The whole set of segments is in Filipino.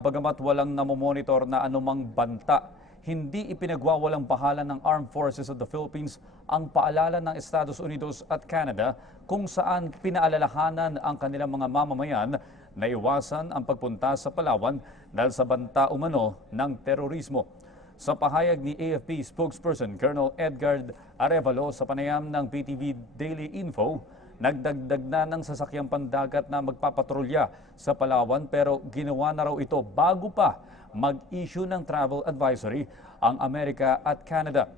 Bagamat walang namomonitor na anumang banta, hindi ipinagwawalang bahala ng Armed Forces of the Philippines ang paalala ng Estados Unidos at Canada kung saan pinaalalahanan ang kanilang mga mamamayan na iwasan ang pagpunta sa Palawan dahil sa banta umano ng terorismo. Sa pahayag ni AFP spokesperson Colonel Edgar Arevalo sa panayam ng PTV Daily Info, nagdagdag na ng sasakyang pandagat na magpapatrolya sa Palawan pero ginawa na raw ito bago pa mag-issue ng travel advisory ang Amerika at Canada.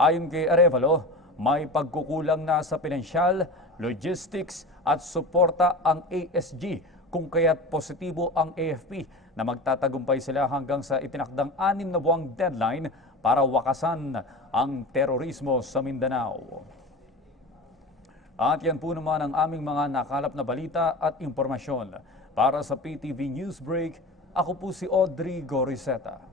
Ayon kay Arevalo, may pagkukulang na sa pinansyal, logistics at suporta ang ASG kung kaya't positibo ang AFP na magtatagumpay sila hanggang sa itinakdang 6 na buwang deadline para wakasan ang terorismo sa Mindanao. At yan po naman ang aming mga nakalap na balita at impormasyon. Para sa PTV Newsbreak, ako po si Audrey Goriseta.